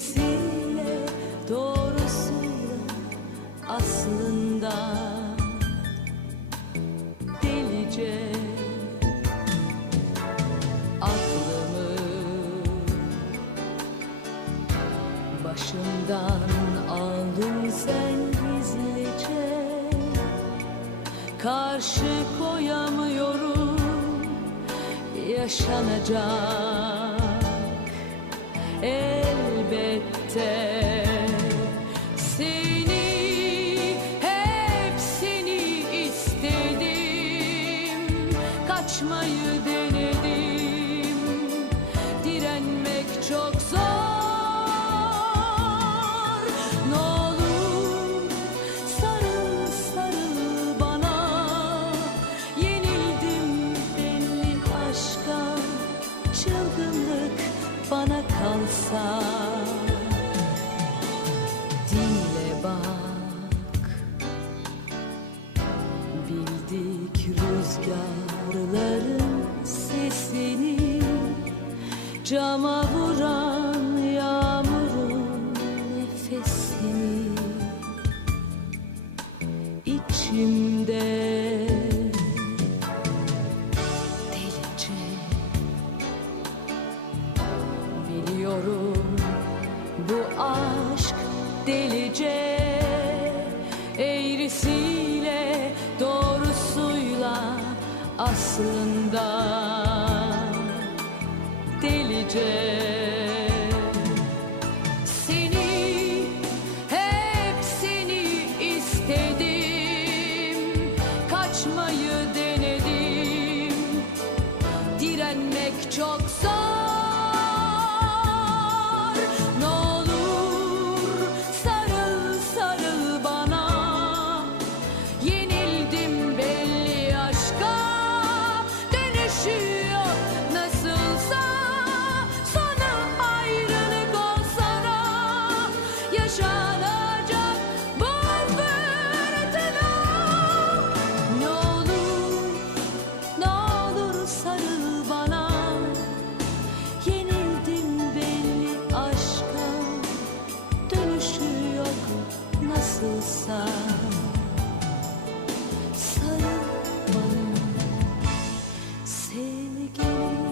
eğrisiyle doğrusuyla aslında delice aklımı başımdan aldın sen gizlice karşı koyamıyorum yaşanacak. Hey elbette. Seni hep seni istedim. Kaçmayı denedim rüzgarların sesini cama vuran yağmurun nefesini. İçimde delice biliyorum bu aşk delice eğrisiyle aslında. Delice. Seni, hep seni istedim. Kaçmayı denedim. Direnmek çok zor. 세상 사랑만은 세계